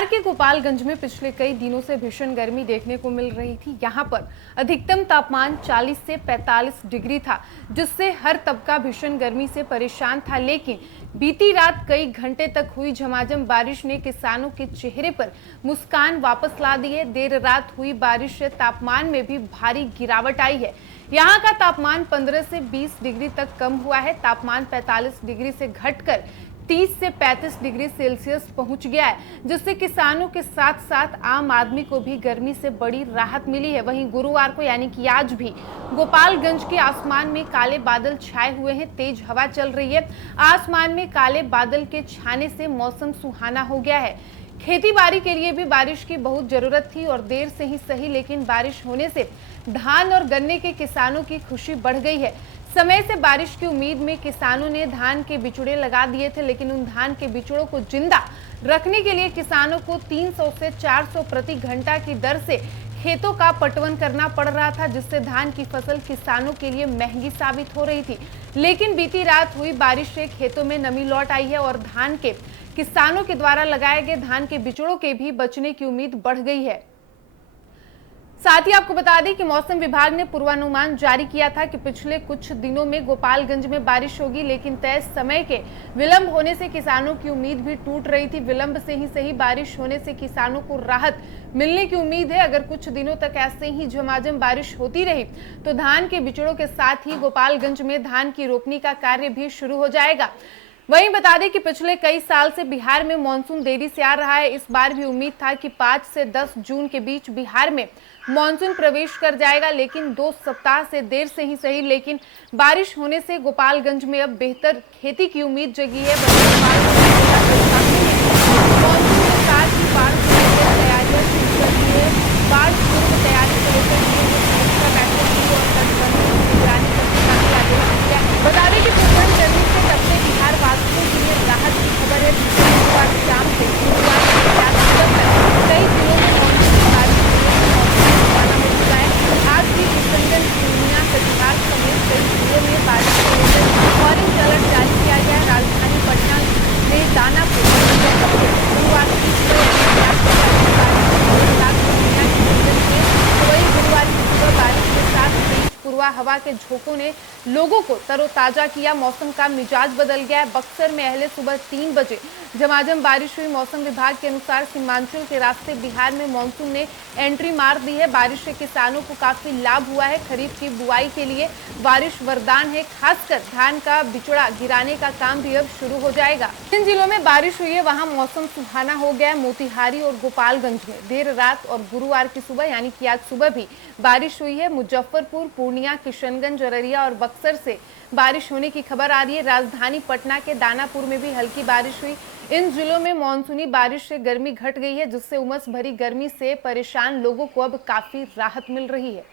बिहार के गोपालगंज में पिछले कई दिनों से भीषण गर्मी देखने को मिल रही थी। यहाँ पर अधिकतम तापमान 40 से 45 डिग्री था, जिससे हर तबका भीषण गर्मी से परेशान था। लेकिन बीती रात कई घंटे तक हुई झमाझम बारिश ने किसानों के चेहरे पर मुस्कान वापस ला दी है। देर रात हुई बारिश से तापमान में भी भारी गिरावट आई है। यहाँ का तापमान 15 से 20 डिग्री तक कम हुआ है। तापमान 45 डिग्री से घटकर 30 से 35 डिग्री सेल्सियस पहुंच गया है, जिससे किसानों के साथ साथ आम आदमी को भी गर्मी से बड़ी राहत मिली है। वहीं गुरुवार को यानी कि आज भी गोपालगंज के आसमान में काले बादल छाए हुए हैं, तेज हवा चल रही है। आसमान में काले बादल के छाने से मौसम सुहाना हो गया है। खेती बाड़ी के लिए भी बारिश की बहुत जरूरत थी और देर से ही सही, लेकिन बारिश होने से धान और गन्ने के किसानों की खुशी बढ़ गई है। समय से बारिश की उम्मीद में किसानों ने धान के बिचड़े लगा दिए थे, लेकिन उन धान के बिचड़ों को जिंदा रखने के लिए किसानों को 300 से 400 प्रति घंटा की दर से खेतों का पटवन करना पड़ रहा था, जिससे धान की फसल किसानों के लिए महंगी साबित हो रही थी। लेकिन बीती रात हुई बारिश से खेतों में नमी लौट आई है और धान के किसानों के द्वारा लगाए गए धान के बिचड़ों के भी बचने की उम्मीद बढ़ गई है। साथ ही आपको बता दें कि मौसम विभाग ने पूर्वानुमान जारी किया था कि पिछले कुछ दिनों में गोपालगंज में बारिश होगी, लेकिन तय समय के विलंब होने से किसानों की उम्मीद भी टूट रही थी। विलंब से ही सही, बारिश होने से किसानों को राहत मिलने की उम्मीद है। अगर कुछ दिनों तक ऐसे ही झमाझम बारिश होती रही तो धान के बिचड़ों के साथ ही गोपालगंज में धान की रोपनी का कार्य भी शुरू हो जाएगा। वहीं बता दें कि पिछले कई साल से बिहार में मानसून देरी से आ रहा है। इस बार भी उम्मीद था कि 5 से 10 जून के बीच बिहार में मानसून प्रवेश कर जाएगा, लेकिन 2 सप्ताह से देर से ही सही, लेकिन बारिश होने से गोपालगंज में अब बेहतर खेती की उम्मीद जगी है। मानसून के साथ ही बाढ़ को लेकर तैयारियां शुरू कर दी है। बाढ़ पूर्व तैयारी को लेकर समीक्षा बैठक की और तटबंधों की निगरानी करने का भी आदेश दिया है। बता दें कि भीषण गर्मी से कटते बिहार वासियों के लिए राहत की खबर है। शुक्रवार शाम से गुरुवार कई जिलों में मानसून की बारिश रवाना हो चुका है। आज भी किशनगंज, पूर्णिया, कटिहार समेत कई जिलों में बारिश को लेकर ऑरेंज अलर्ट जारी किया गया है। राजधानी पटना में दानापुर गुरुवार की गुरुवार की सुबह बारिश के साथ तेज पूर्वा हवा के झोंकों ने लोगों को तरोताजा किया। मौसम का मिजाज बदल गया है। बक्सर में अहले सुबह 3 बजे झमाझम बारिश हुई। मौसम विभाग के अनुसार सीमांचल के रास्ते बिहार में मानसून ने एंट्री मार दी है। बारिश से किसानों को काफी लाभ हुआ है। खरीफ की बुआई के लिए बारिश वरदान है। खासकर धान का बिचड़ा गिराने का काम भी अब शुरू हो जाएगा। जिन जिलों में बारिश हुई है वहां मौसम सुहाना हो गया है। मोतिहारी और गोपालगंज में देर रात और गुरुवार की सुबह यानी कि आज सुबह भी बारिश हुई है। मुजफ्फरपुर, पूर्णिया, किशनगंज, अररिया और बक्सर से बारिश होने की खबर आ रही है। राजधानी पटना के दानापुर में भी हल्की बारिश हुई। इन जिलों में मानसूनी बारिश से गर्मी घट गई है, जिससे उमस भरी गर्मी से परेशान लोगों को अब काफी राहत मिल रही है।